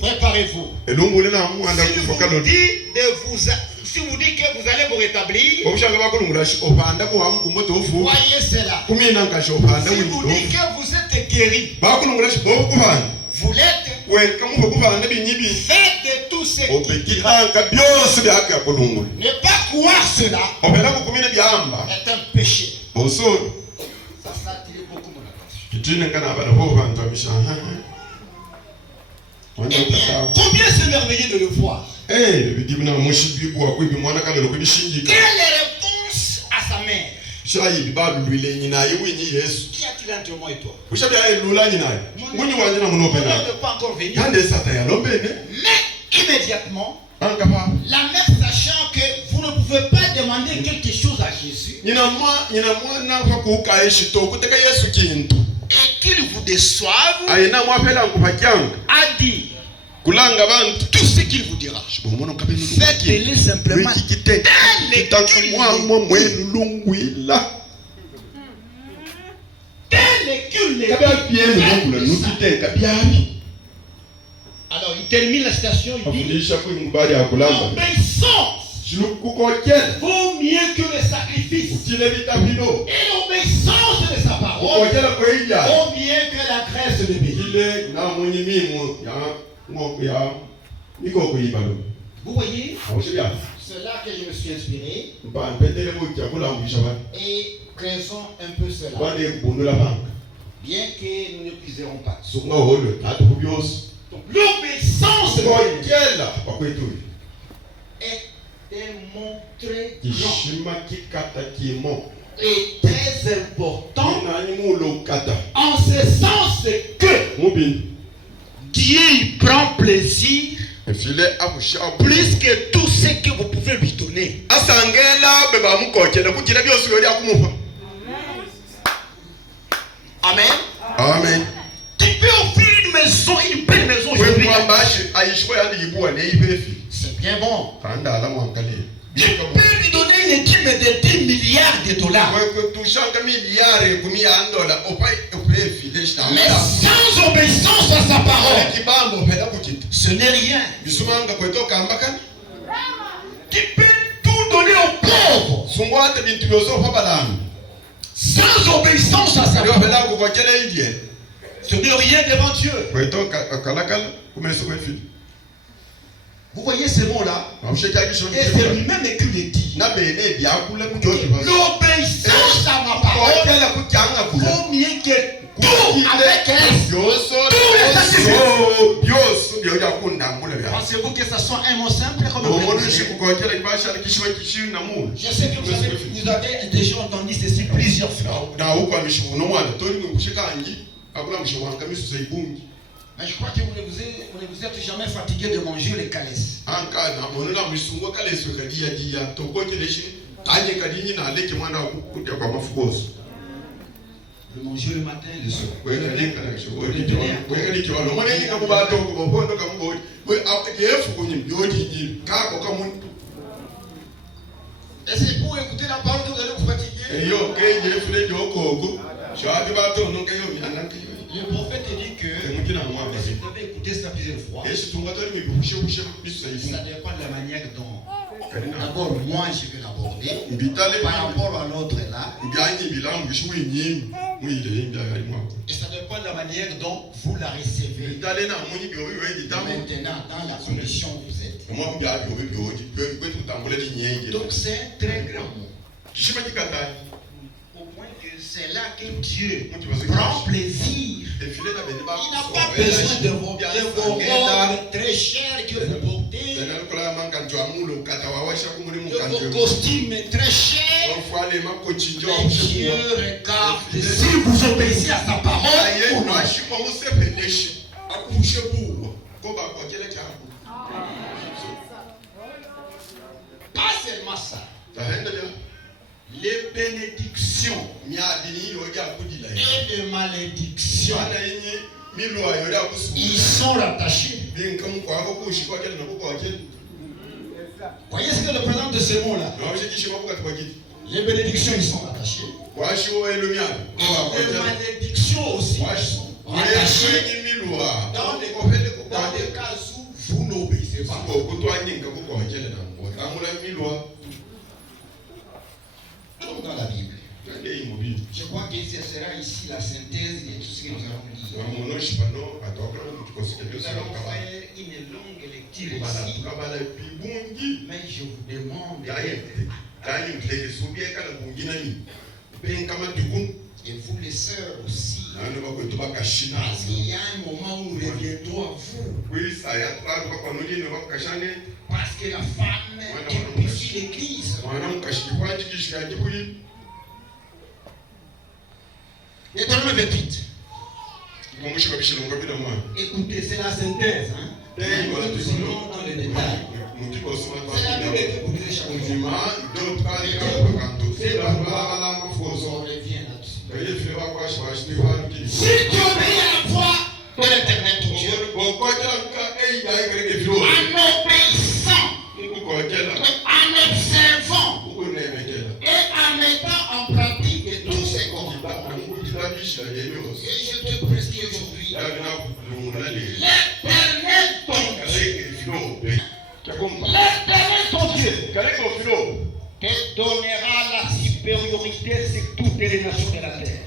Préparez-vous. Si vous dites que vous allez vous rétablir, voyez cela. Si vous dites que vous êtes guéri, vous l'êtes. Faites de tout ce qui dira. Ne pas croire cela est un péché. Ça attire beaucoup mon attention. Combien c'est merveilleux de le voir. Quelle est la réponse à sa mère? Qui a-t-il entre moi et toi? On ne peut pas encore venir. Mais immédiatement, la mère, sachant que vous ne pouvez pas demander quelque chose à Jésus, et qu'il vous déçoive, a dit tout ce qu'il vous dira. Faites-le simplement tel qu'il le dit. Alors il termine la citation, il dit l'obéissance vaut mieux que le sacrifice, et l'obéissance de sa parole vaut mieux que la graisse de bébé. Vous voyez, c'est là que je me suis inspiré et creusons un peu cela, bien que nous ne puisserons pas. Donc l'obéissance est démontrée et très important en ce sens que Dieu y prend plaisir plus que tout ce que vous pouvez lui donner. Amen. Amen. Tu peux offrir une maison, une belle maison aujourd'hui. C'est bien bon. Tu peux lui donner une dîme de 10 milliards de dollars. Mais sans obéissance à sa parole, ce n'est rien. Tu peux tout donner aux pauvres. Sans obéissance à sa parole, ce n'est rien devant Dieu. Vous voyez ces mots-là? Et c'est lui-même qui le dit. L'obéissance à ma parole vaut mieux que tout avec elle. Pensez-vous que ça soit un mot simple comme je sais que vous avez déjà entendu ceci plusieurs fois. Mais je crois que vous ne vous êtes jamais fatigué de manger les calèches. Le manger le matin et le soir. Et c'est pour écouter la parole que vous allez vous fatiguer. Le prophète dit que si vous avez écouté ça plusieurs fois, ça dépend de la manière dont d'abord moi je vais l'aborder par rapport à l'autre là. Et ça dépend de la manière dont vous la recevez maintenant dans la condition où vous êtes. Donc c'est un très grand mot. Au point que c'est là que Dieu prend plaisir. Il n'a pas besoin de vos robes très chères que vous portez, de vos costumes très chers. Mais Dieu regarde si vous obéissez à sa parole ou non. Pas seulement ça. Les bénédictions et les malédictions, ils sont rattachés. Voyez ce que le présent de ce mot-là. Les bénédictions, ils sont rattachés. Les malédictions aussi sont rattachées dans les Nous allons faire une longue lecture ici, mais je vous demande et vous les sœurs aussi, parce qu'il y a un moment où nous reviendrons à vous, parce que la femme édifie l'église. Deutéronome 28. Écoutez, c'est la synthèse. Nous serons dans les détails. C'est la Bible que vous devez chaque jour. C'est pourquoi on revient là-dessus. Si tu obéis à la voix de l'Éternel ton Dieu, en obéissant, en observant et en mettant en pratique tous ces commandements, et je te prescris aujourd'hui, l'Éternel ton Dieu te donnera la supériorité sur toutes les nations de la terre.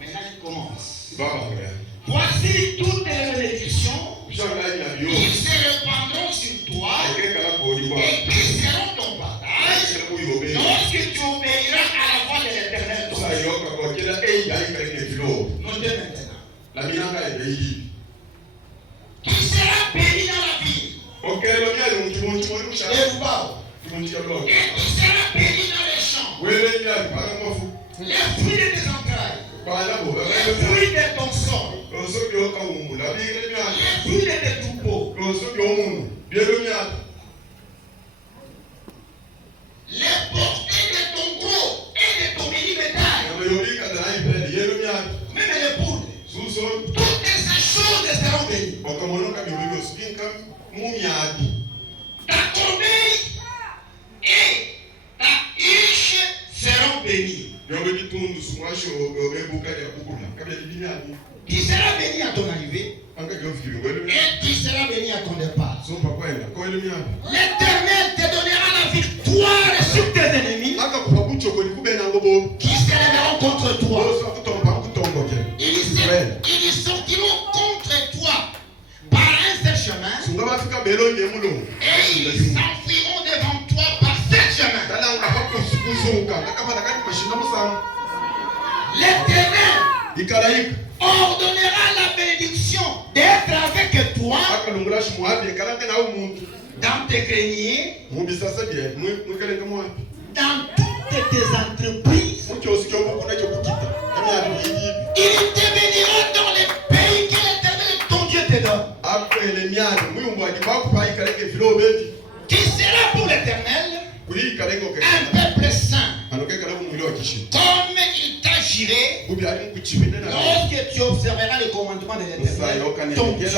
Maintenant il commence. Voici toutes les bénédictions qui se répandront sur toi et qui seront ton partage lorsque tu obéiras à la voix de l'Éternel. Notez maintenant. Qui sera béni dans la vie. Et qui sera béni dans les champs. Les fruits de tes entrailles. Les fruits de ton sol. Les fruits de tes troupeaux. Les portées de ton gros et de ton mini bétail. Même les poules. Toutes ces choses seront bénies. Ta corbeille et ta huche seront bénies. Qui sera béni à ton arrivée et qui sera béni à ton départ. L'Éternel te donnera la victoire sur tes ennemis qui se lèveront contre toi. Ils sortiront contre toi par un seul chemin et ils s'enfuiront devant toi par sept chemins. L'Éternel ordonnera la bénédiction d'être avec toi dans tes greniers, dans toutes tes entreprises. Il te bénira dans les pays que l'Éternel ton Dieu te donne. Qui sera pour l'Éternel un peuple saint, comme il t'a juré lorsque tu observeras le commandement de l'Éternel ton Dieu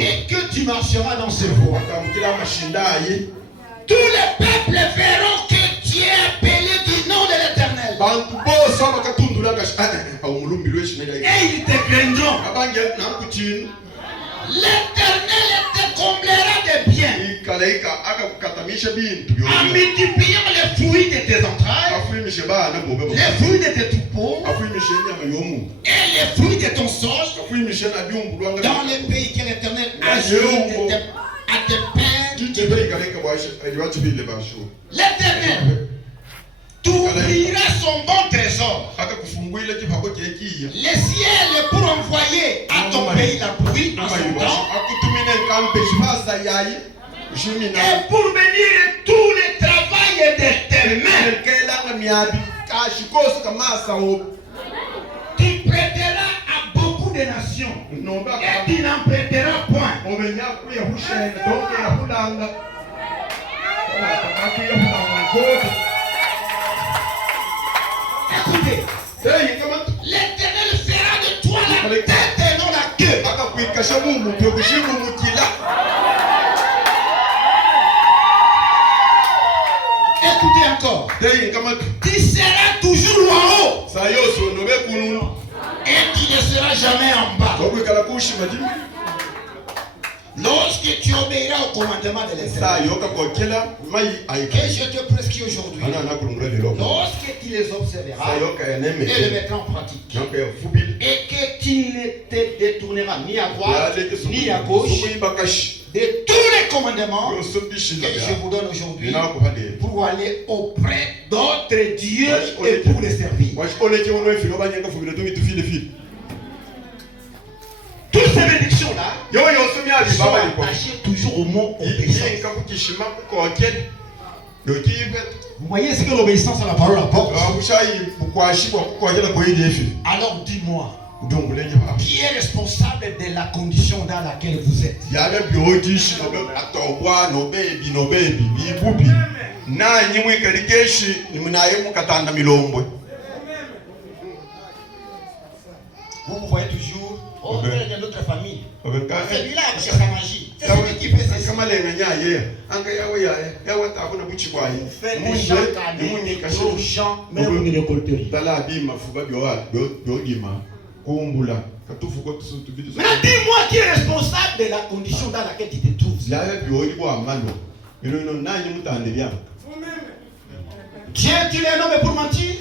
et que tu marcheras dans ses voies. Tous les peuples verront que tu es appelé du nom de l'Éternel et ils te craindront. L'Éternel te comblera de biens en multipliant les fruits de tes entrailles, les fruits de tes troupeaux et les fruits de ton sol dans les pays que l'Éternel a juré à tes pères. L'Éternel t'ouvrira son bon trésor, les ciels pour envoyer à ton pays la pluie en son temps et pour bénir tout le travail de tes mains. Tu prêteras à beaucoup de nations et tu n'en prêteras point. Écoutez, l'Éternel fera de toi la tête et non la queue. Écoutez encore. Tu seras toujours en haut et tu ne seras jamais en bas. Lorsque tu obéiras au commandement de l'Éternel, que je te prescris aujourd'hui, lorsque tu les observeras et les mettras en pratique, et que tu ne te détourneras ni à droite ni à gauche de tous les commandements que je vous donne aujourd'hui pour aller auprès d'autres dieux et pour les servir. Toutes ces bénédictions-là sont attachées toujours au mot obéissance. Vous voyez ce que l'obéissance à la parole apporte? Alors dis-moi, qui est responsable de la condition dans laquelle vous êtes? Vous vous voyez toujours, oh, il y a d'autres familles. Celui-là, c'est sa magie. C'est celui qui fait ceci. Fait des gens canés, des gens, même une récolterie. Maintenant, dis-moi qui est responsable de la condition dans laquelle tu te trouves. Tiens, tu les nommes pour mentir?